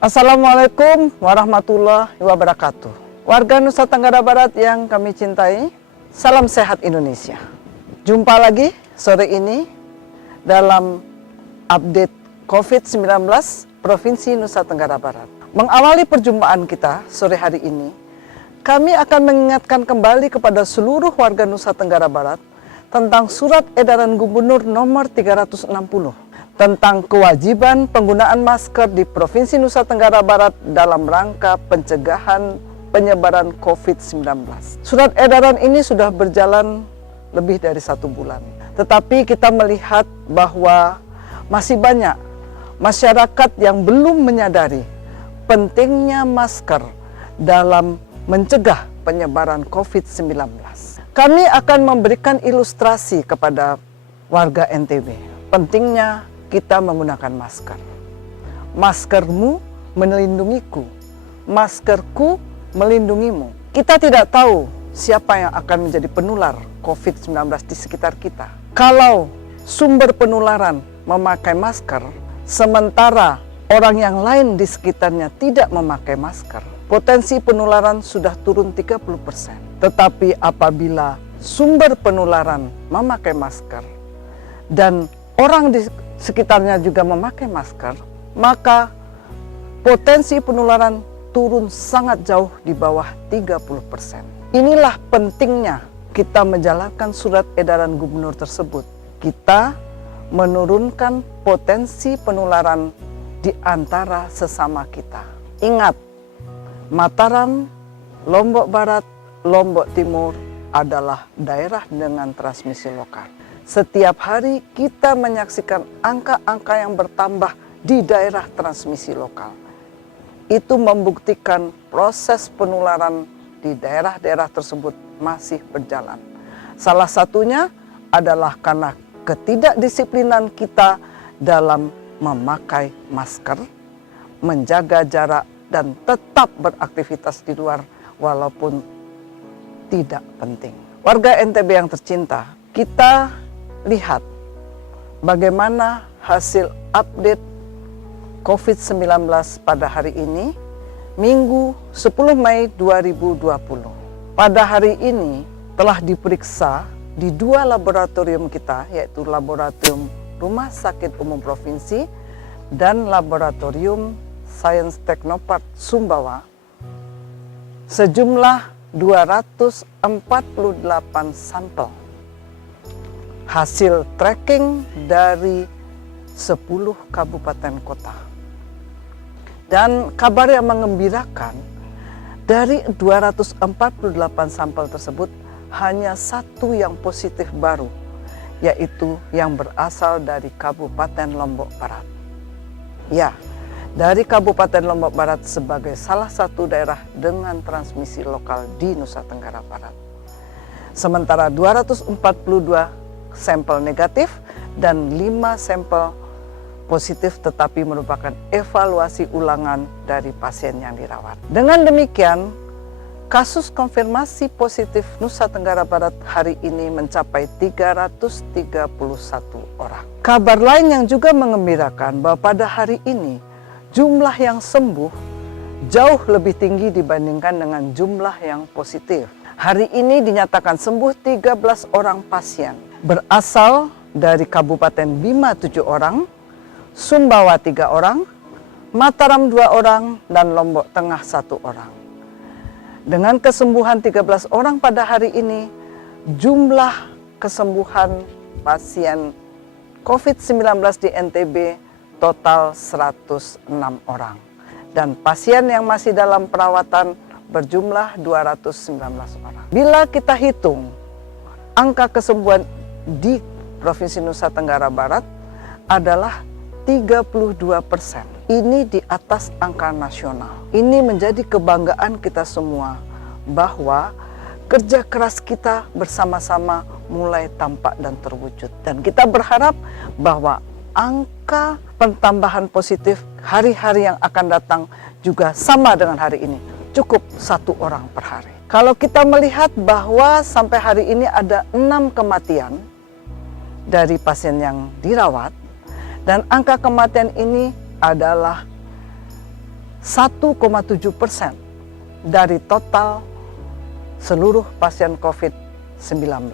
Assalamualaikum warahmatullahi wabarakatuh. Warga Nusa Tenggara Barat yang kami cintai, salam sehat Indonesia. Jumpa lagi sore ini dalam update COVID-19 Provinsi Nusa Tenggara Barat. Mengawali perjumpaan kita sore hari ini, kami akan mengingatkan kembali kepada seluruh warga Nusa Tenggara Barat tentang Surat Edaran Gubernur Nomor 360 tentang kewajiban penggunaan masker di Provinsi Nusa Tenggara Barat dalam rangka pencegahan penyebaran COVID-19. Surat edaran ini sudah berjalan lebih dari 1 bulan. Tetapi kita melihat bahwa masih banyak masyarakat yang belum menyadari pentingnya masker dalam mencegah penyebaran COVID-19. Kami akan memberikan ilustrasi kepada warga NTB. Pentingnya kita menggunakan masker. Maskermu melindungiku, maskerku melindungimu. Kita tidak tahu siapa yang akan menjadi penular COVID-19 di sekitar kita. Kalau sumber penularan memakai masker, sementara orang yang lain di sekitarnya tidak memakai masker, potensi penularan sudah turun 30%. Tetapi apabila sumber penularan memakai masker dan orang di sekitarnya juga memakai masker, maka potensi penularan turun sangat jauh di bawah 30%. Inilah pentingnya kita menjalankan surat edaran gubernur tersebut. Kita menurunkan potensi penularan di antara sesama kita. Ingat, Mataram, Lombok Barat, Lombok Timur adalah daerah dengan transmisi lokal. Setiap hari kita menyaksikan angka-angka yang bertambah di daerah transmisi lokal. Itu membuktikan proses penularan di daerah-daerah tersebut masih berjalan. Salah satunya adalah karena ketidakdisiplinan kita dalam memakai masker, menjaga jarak, dan tetap beraktivitas di luar walaupun tidak penting. Warga NTB yang tercinta, kita lihat bagaimana hasil update COVID-19 pada hari ini, Minggu 10 Mei 2020. Pada hari ini telah diperiksa di 2 laboratorium kita, yaitu Laboratorium Rumah Sakit Umum Provinsi dan Laboratorium Sains Teknopark Sumbawa, sejumlah 248 sampel hasil tracking dari 10 kabupaten kota. Dan kabar yang mengembirakan, dari 248 sampel tersebut hanya 1 yang positif baru, yaitu yang berasal dari Kabupaten Lombok Barat. Ya, dari Kabupaten Lombok Barat sebagai salah satu daerah dengan transmisi lokal di Nusa Tenggara Barat. Sementara 242 sampel negatif dan 5 sampel positif tetapi merupakan evaluasi ulangan dari pasien yang dirawat. Dengan demikian, kasus konfirmasi positif Nusa Tenggara Barat hari ini mencapai 331 orang. Kabar lain yang juga mengembirakan bahwa pada hari ini jumlah yang sembuh jauh lebih tinggi dibandingkan dengan jumlah yang positif. Hari ini dinyatakan sembuh 13 orang pasien. Berasal dari Kabupaten Bima 7 orang, Sumbawa 3 orang, Mataram 2 orang, dan Lombok Tengah 1 orang. Dengan kesembuhan 13 orang pada hari ini, jumlah kesembuhan pasien COVID-19 di NTB total 106 orang. Dan pasien yang masih dalam perawatan berjumlah 219 orang. Bila kita hitung angka kesembuhan di Provinsi Nusa Tenggara Barat adalah 32%. Ini di atas angka nasional. Ini menjadi kebanggaan kita semua bahwa kerja keras kita bersama-sama mulai tampak dan terwujud. Dan kita berharap bahwa angka penambahan positif hari-hari yang akan datang juga sama dengan hari ini. Cukup 1 orang per hari. Kalau kita melihat bahwa sampai hari ini ada 6 kematian dari pasien yang dirawat, dan angka kematian ini adalah 1,7% dari total seluruh pasien COVID-19.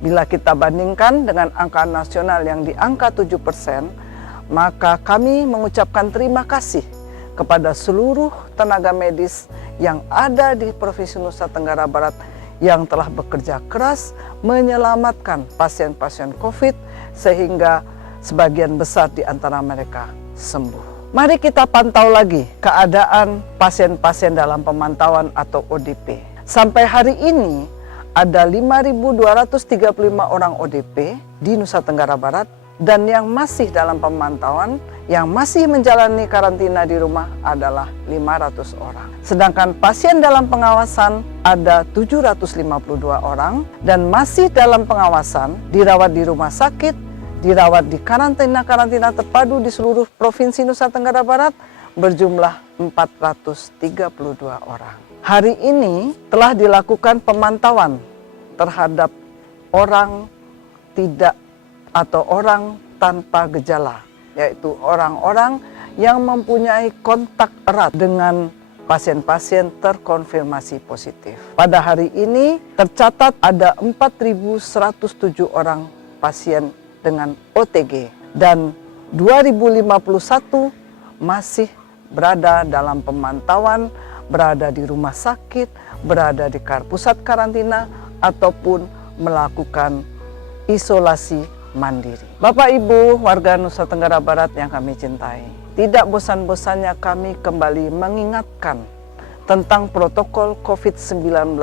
Bila kita bandingkan dengan angka nasional yang di angka 7%, maka kami mengucapkan terima kasih kepada seluruh tenaga medis yang ada di Provinsi Nusa Tenggara Barat yang telah bekerja keras menyelamatkan pasien-pasien COVID sehingga sebagian besar di antara mereka sembuh. Mari kita pantau lagi keadaan pasien-pasien dalam pemantauan atau ODP. Sampai hari ini ada 5.235 orang ODP di Nusa Tenggara Barat dan yang masih dalam pemantauan, yang masih menjalani karantina di rumah adalah 500 orang. Sedangkan pasien dalam pengawasan ada 752 orang dan masih dalam pengawasan dirawat di rumah sakit, dirawat di karantina terpadu di seluruh Provinsi Nusa Tenggara Barat berjumlah 432 orang. Hari ini telah dilakukan pemantauan terhadap orang tidak atau orang tanpa gejala, yaitu orang-orang yang mempunyai kontak erat dengan pasien-pasien terkonfirmasi positif. Pada hari ini tercatat ada 4.107 orang pasien dengan OTG dan 2051 masih berada dalam pemantauan, berada di rumah sakit, berada di pusat karantina ataupun melakukan isolasi mandiri. Bapak Ibu warga Nusa Tenggara Barat yang kami cintai, tidak bosan-bosannya kami kembali mengingatkan tentang protokol COVID-19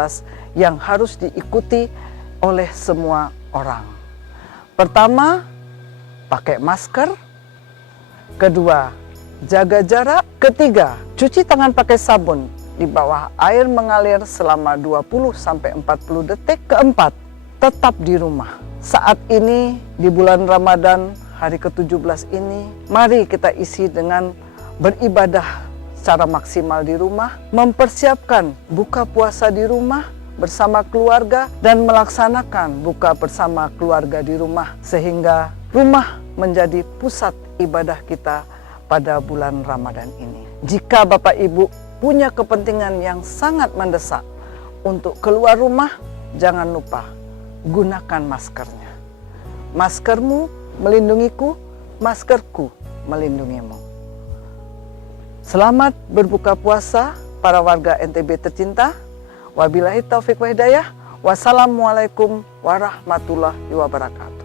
yang harus diikuti oleh semua orang. Pertama, pakai masker. Kedua, jaga jarak. Ketiga, cuci tangan pakai sabun di bawah air mengalir selama 20-40 detik. Keempat, tetap di rumah. Saat ini di bulan Ramadan hari ke-17 ini, mari kita isi dengan beribadah secara maksimal di rumah, mempersiapkan buka puasa di rumah bersama keluarga dan melaksanakan buka bersama keluarga di rumah sehingga rumah menjadi pusat ibadah kita pada bulan Ramadan ini. Jika Bapak Ibu punya kepentingan yang sangat mendesak untuk keluar rumah, jangan lupa gunakan maskernya. Maskermu melindungiku, maskerku melindungimu. Selamat berbuka puasa para warga NTB tercinta. Wabillahi taufik wa hidayah. Wassalamualaikum warahmatullahi wabarakatuh.